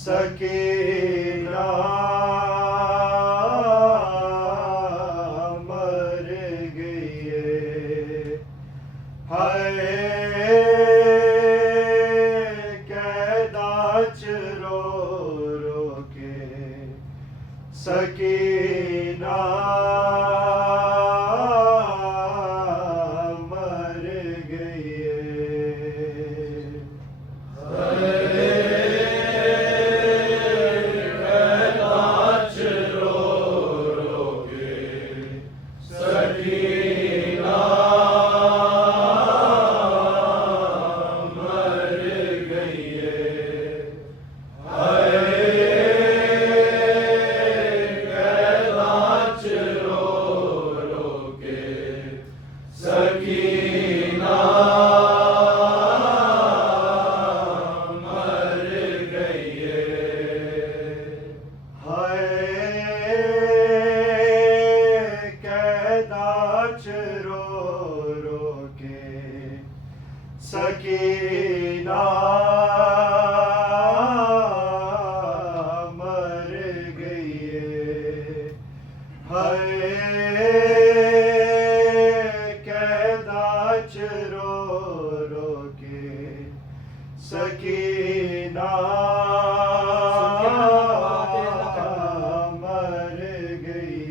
सकीना मर गई हाय कैदाच रो रो के सकीना मर गई सकीना मर गई हाय कैदाच रो रो के सकीना मर गई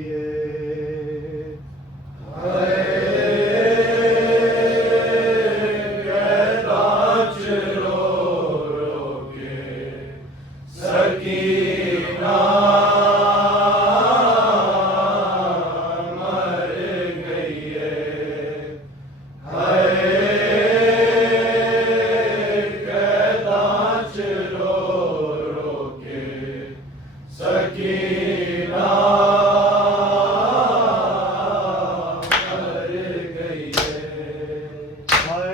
सकीना मर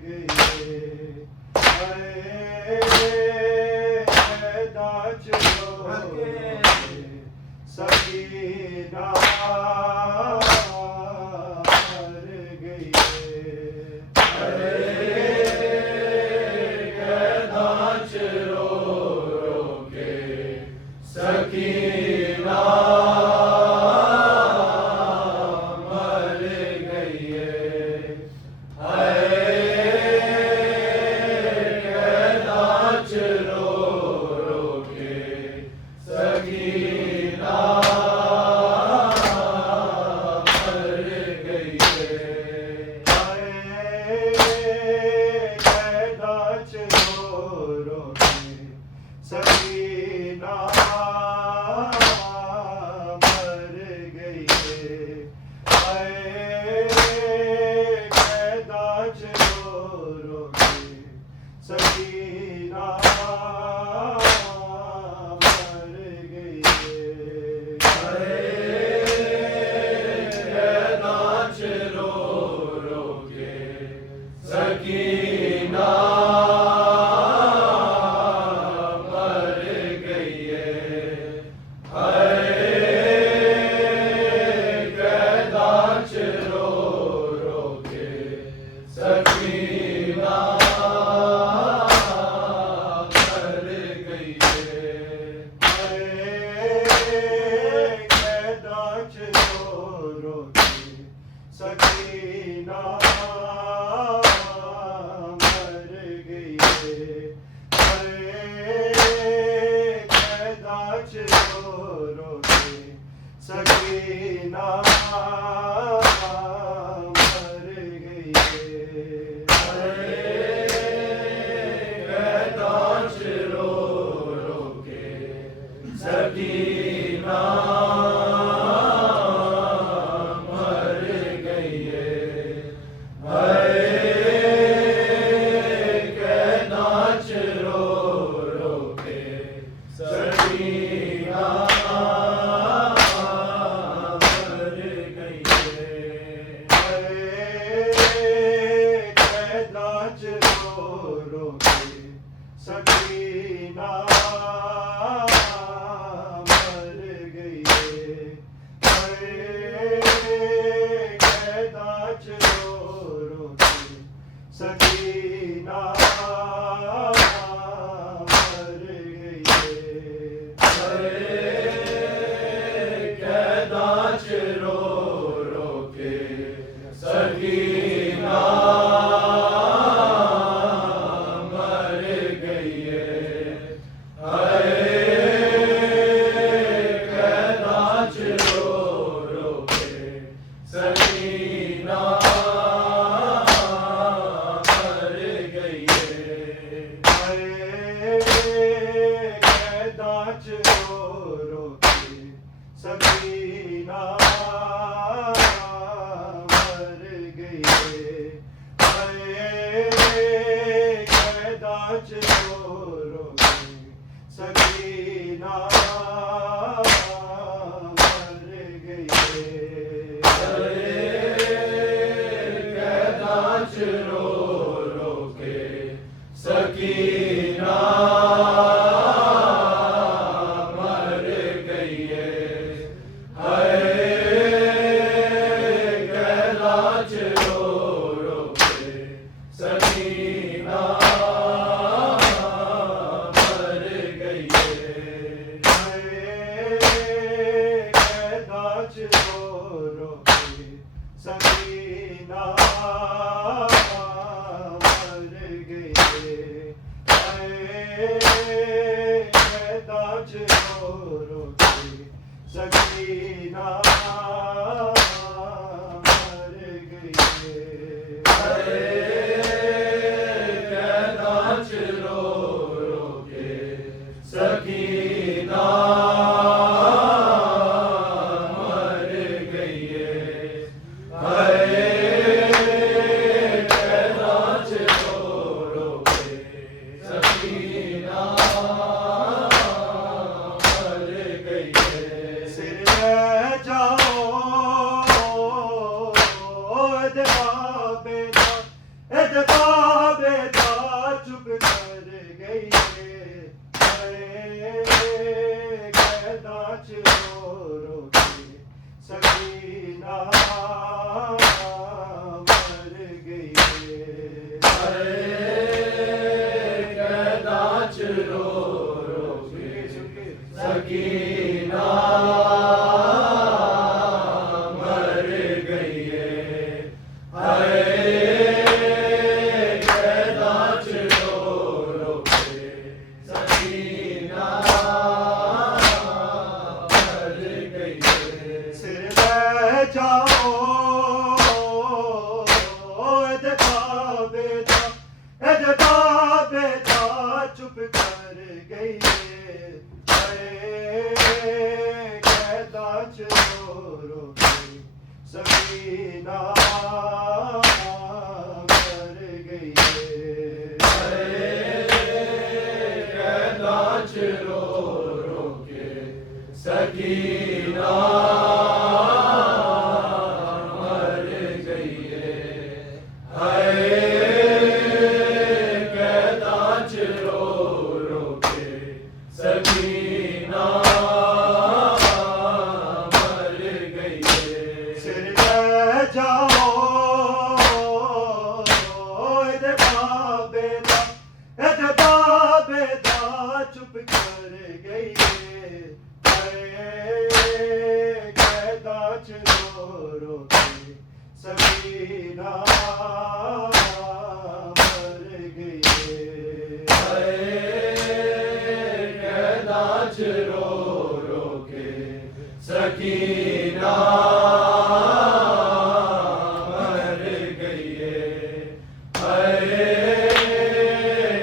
गई कैदाच रो सकीना मर गई कैदाच रो रो के सकीना सकीना मर गई कैदाच रो रो के सकीना मर गई कैदाच रो रो के सकीना सकीना मर गई कैदाच रो रो के सकीना सकीना मर गई कहना रो रो के सकीना मर गई हाय कहना रो रो के सकीना मर गई सिर ले जाओ एदे बाबे दा चुप कर गई कहदा रो रो के सकीना मर गई कहदा रो रो के सकीना मर गई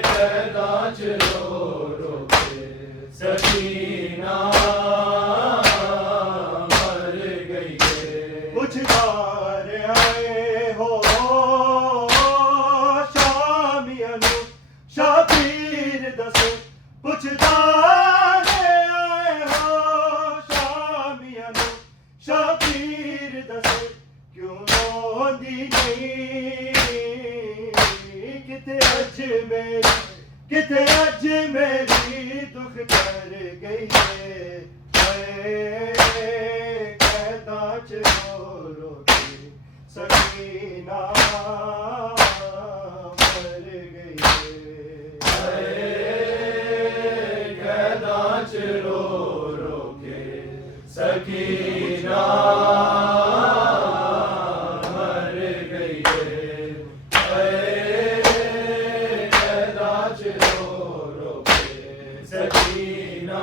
कहदा रो रो के सकीना मर गई पुछदार आए हो शामिया नू शाबीर दसो पुछदार आए हो शामिया नू शाबीर दसो क्यों रोंदी नहीं किते अज मेरी दुख कर गई कहदा रो रो के सकीना मर गई कहदा रो रो के सकीना मर गई कहदा रो रो के सकीना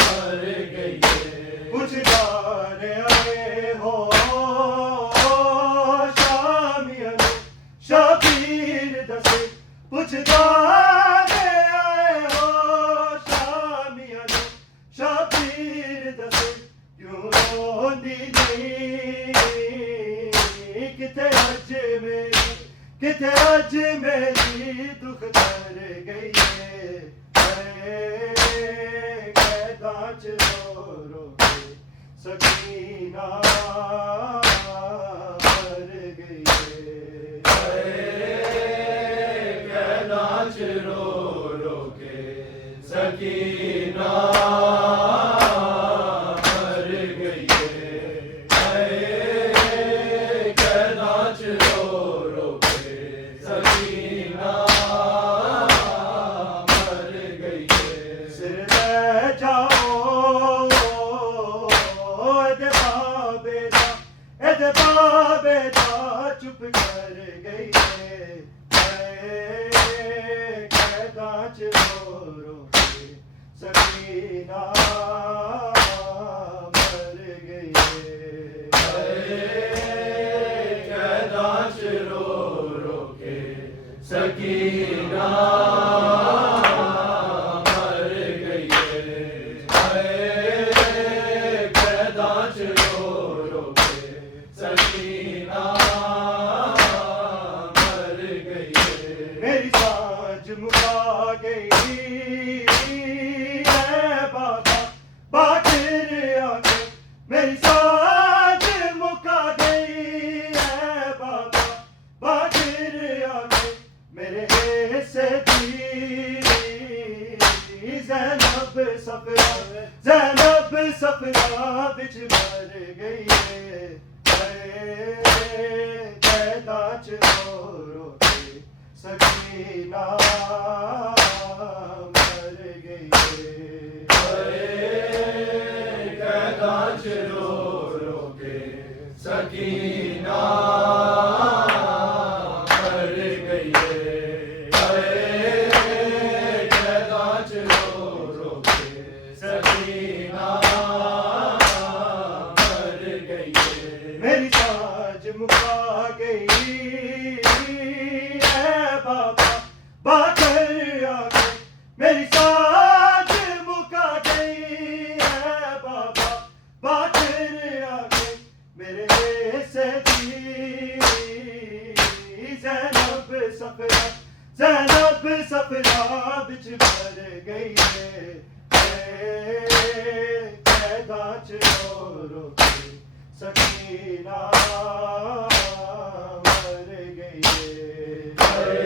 मर गई पुछदार आए हो शामिया नू शाबीर दसे पुछदार आए हो शामिया नू शाबीर दसे क्यों रोंदी नहीं किते अज मेरी दुख कर गई कहदा रो रो के सकीना मर गई कहदा रो रो के सकीना मर गई कहदा रो रो के सकीना मर गई सिर ले जाओ एदे बाबे दा चुप कर गई कहदा रो रो के सकीना मर गई कहदा रो रो के सकीना मर गई कहदा रो रो के सकीना मर गई मेरी सांझ मुका गई है बाबा बाकिर आके मेरी सांझ मुका गई है बाबा बाकिर आके मेरे हिस्से दी ज़ैनब सफरा बिच मर गई कहदा रो रो के सकीना मर गई कहदा रो रो के सकीना मर गई कहदा रो रो के सकीना मर गई मेरी सांझ मुका गई है बाबा बाकर आके मेरी सांझ मुका गई है बाबा बाकर आके मेरे से ज़ैनब सफरा ज़ैनब सफरा बिच मर गई है कैदा रो रो के सकीना मर गई है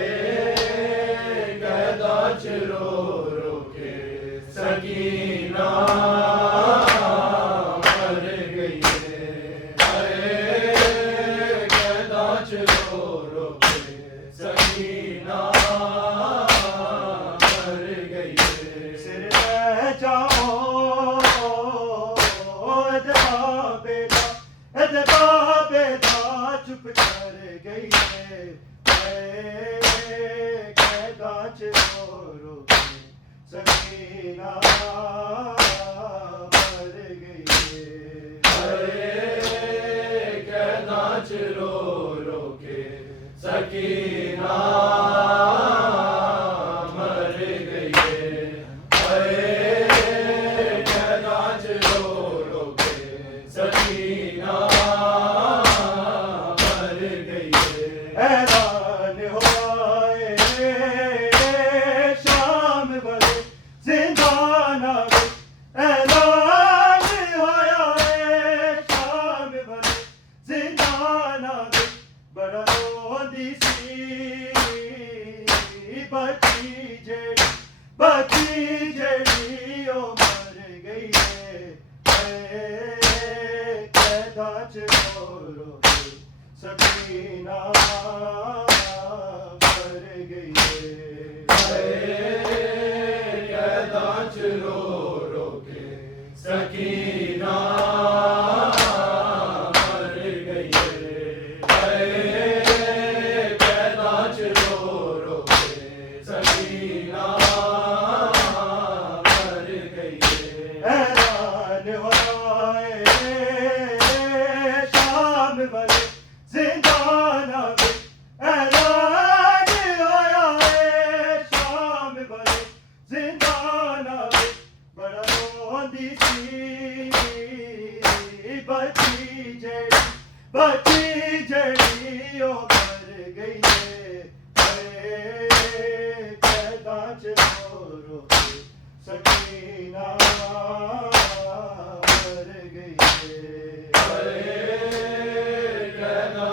कैदा रो रो के सकीना मर गई है कैदा रो रो के सकीना मर गई है सिर ले जाओ अदबा बेदा चुप कर गई है कैदा रो रो के सकीना मर गई है कैदा रो रो के सकीना मर गई है कैदा रो रो के सकीना मर गई है ऐलान हुआ शाम वाले जिंदाना में ऐलान हुआ शाम वाले जिंदाना में बड़ा रोंदी सी बची जड़ी ओ मर गई है कैदा रो रो के सकीना मर गई है कैदा रो रो के सकीना मर गई है कैदा रो रो के सकीना मर गई है ऐलान हुआ शाम वाले जिंदाना में ऐलान हुआ शाम वाले जिंदाना में बड़ा रोंदी सी बची जड़ी ओ मर गई है कैदा रो रो के सकीना मर गई कैदा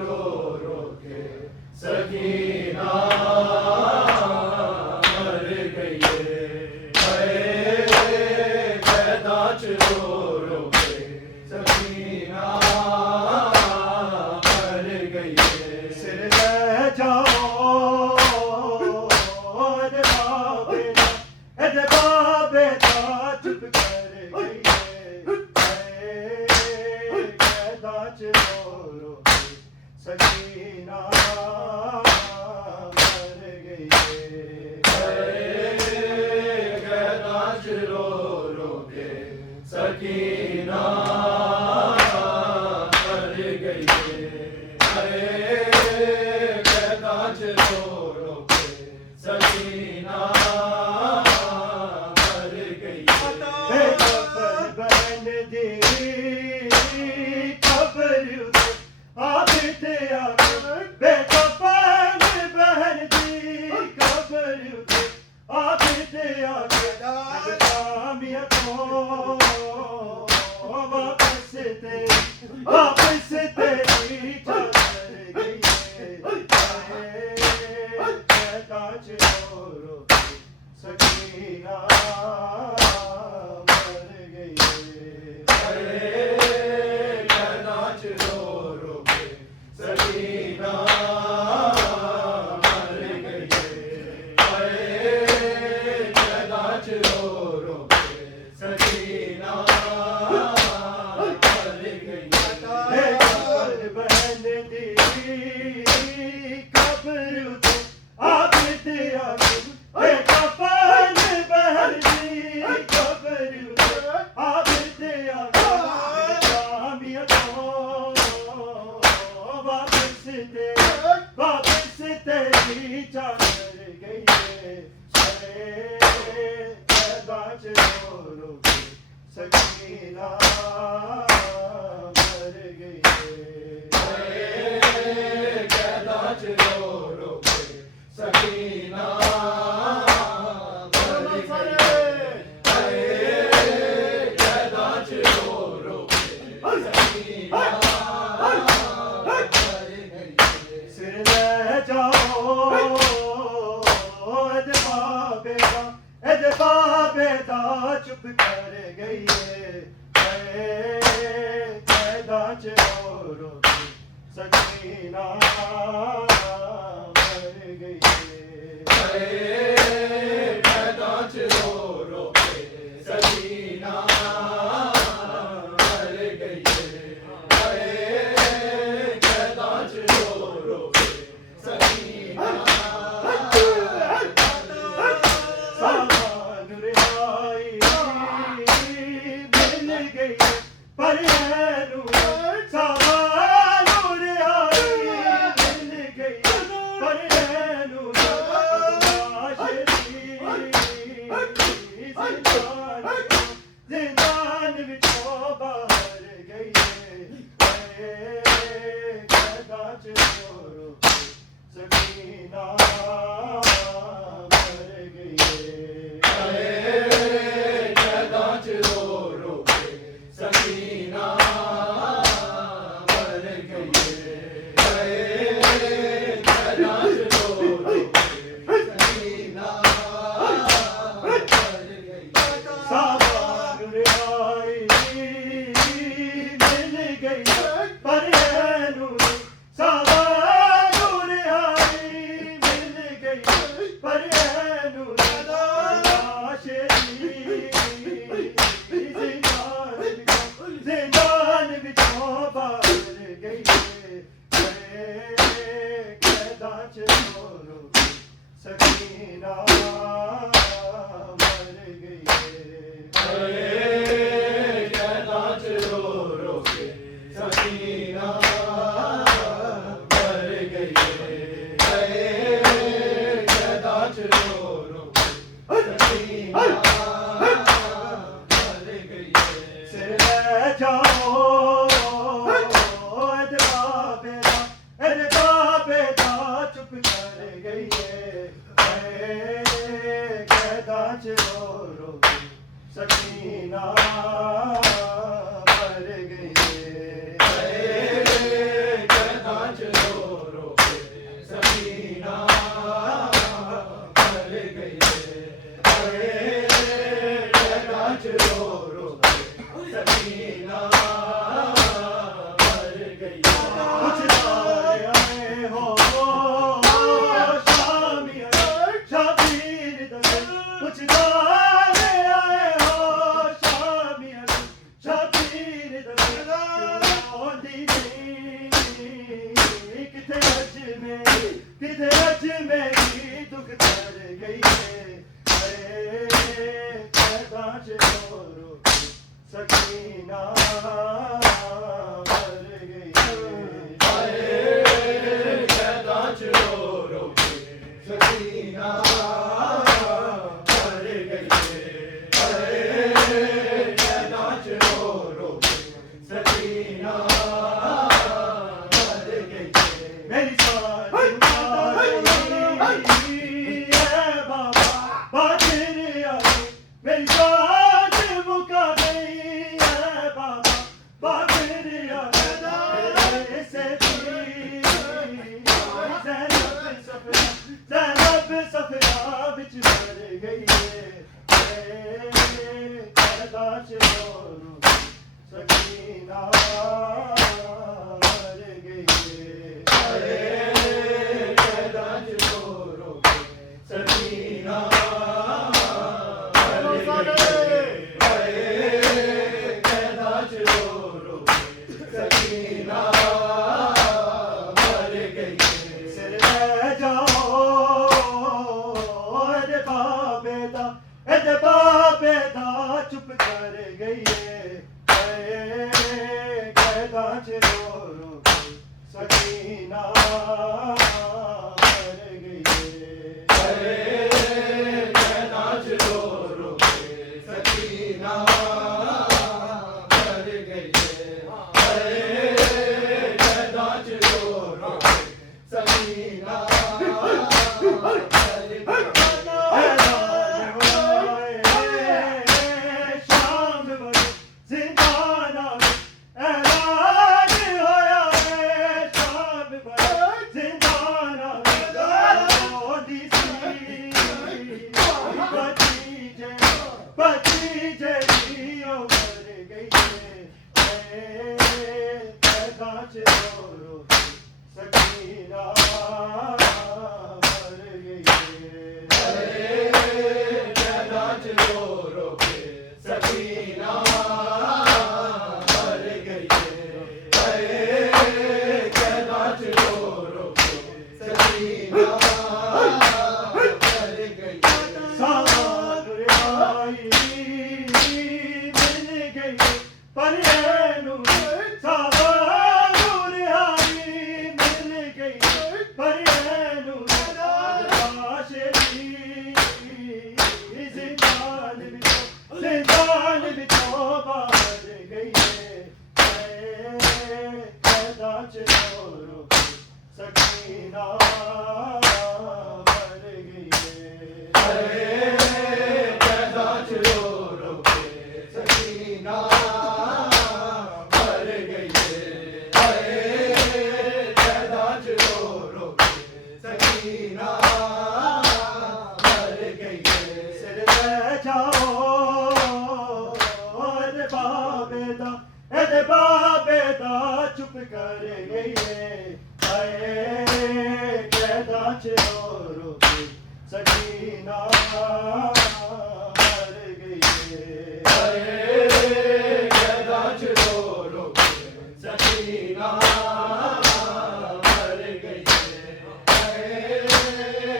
रो रो के सकीना मर गई है कैदा रो रो के सकीना मर गई है सिर ले जाओ अदबा बेदा चुप कर गई है कैदा रो रो के सकीना मर गई है कैदा रो रो के सकीना मर गई है कैदा रो रो के सकीना मर गई है खबर बन दी खबर आप थे बेखबर बहन दी खबर आप थे वापस तेरी चल गई कैदा रो रो के सकीना मर गई कैदा रो रो के सकीना मर गई कैदा रो रो के सकीना मर गई खबर बहन दी खबर आप थे खबर बहन दी खबर आप थे वापस तेरी चल गई कैदा रो रो के सकीना मर गई चुप कर गई कैदा च रो सकीना मर गई कैदा च रो सकीना मर गई कैदा च रो सकीना सकीना मर गई कैदा च रो सकीना मर गई कैदा च रो सकीना मर गई सिर ले जाओ चुप कर गई कैदा च रो सकीना मर गई कैदा च रो सकीना मर गई कैदा च रो सकीना मर गई कुछ आए हो किथे अज मेरी दुख कर गई कैदा च रो सकीना मर गई कैदा च रो सकीना मर गई कैदा च रो सकीना मर गई मेरी सफरा बिच मर गई कैदा च रो सकीना मर गई कैदा च रो सकीना मर गई कैदा च रो सकीना मर गई सिर ले जाओ बाबे दा चुप कर गई कैदा च रो सकीना मर गई कैदा च रो सकीना मर गई च रो रो के सकीना मर गई कैदा च रो रो के सकीना मर गई कैदा च रो रो के सकीना मर गई सागर आई मिल गई पर नू सागर आई मिल गई पर नू जिंदान बिचो बाहर गई कैदा च रो रो के सकीना मर गई कैदा च रो रो के सकीना मर गई कैदा च रो रो के सकीना मर गई सिर ले जाओ एदे बाबे दा चुप कर गई हाय कैदा च रो रो के सकीना मर गई कैदा च रो रो के सकीना मर गई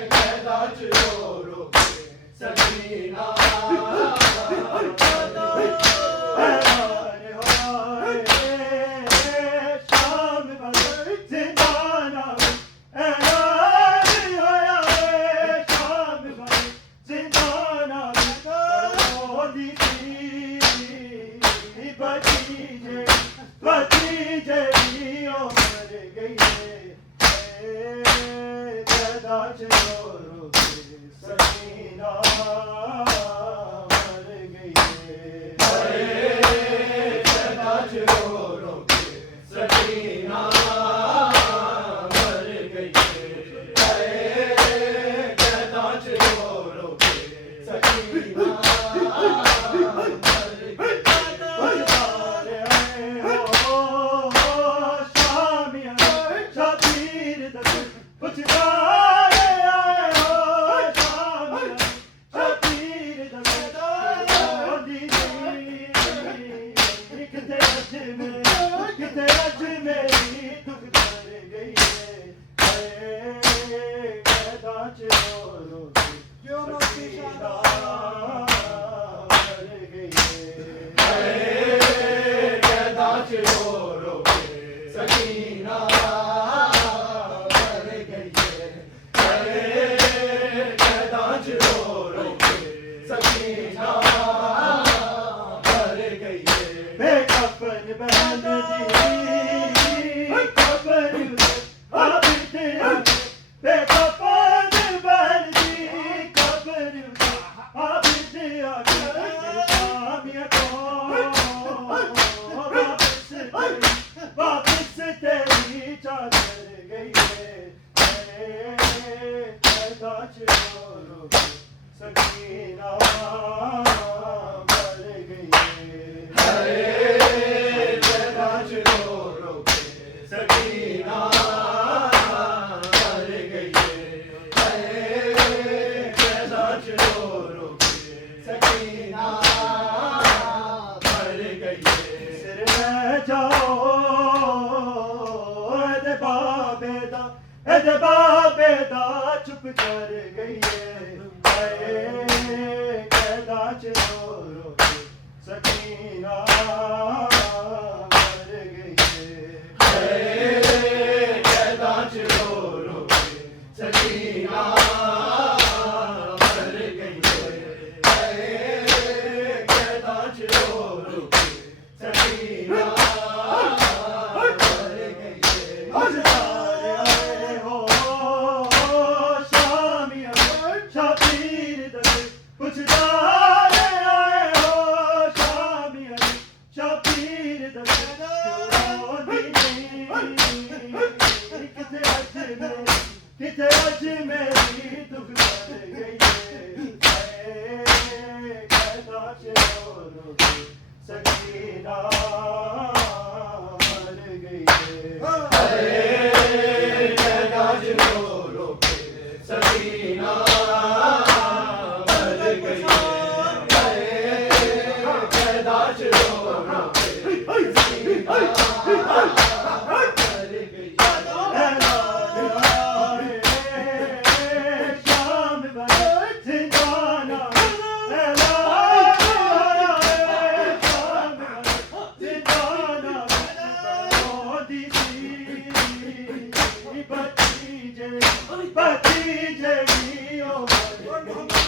कैदा च रो रो के सकीना बाबे दा चुप कर गई कैदा च रो रो के सकीना मर गई कैदा च रो रो के सकीना मर गई कैदा च रो रो के सकीना मर गई किथे अज मेरी दुख कर गई कैदा च रो रो के सकीना मर गई कैदाश रो रो के सकीना मर गई कैदाश रो रो के सकीना मर गई शाम जिंदाना भतीजे ओ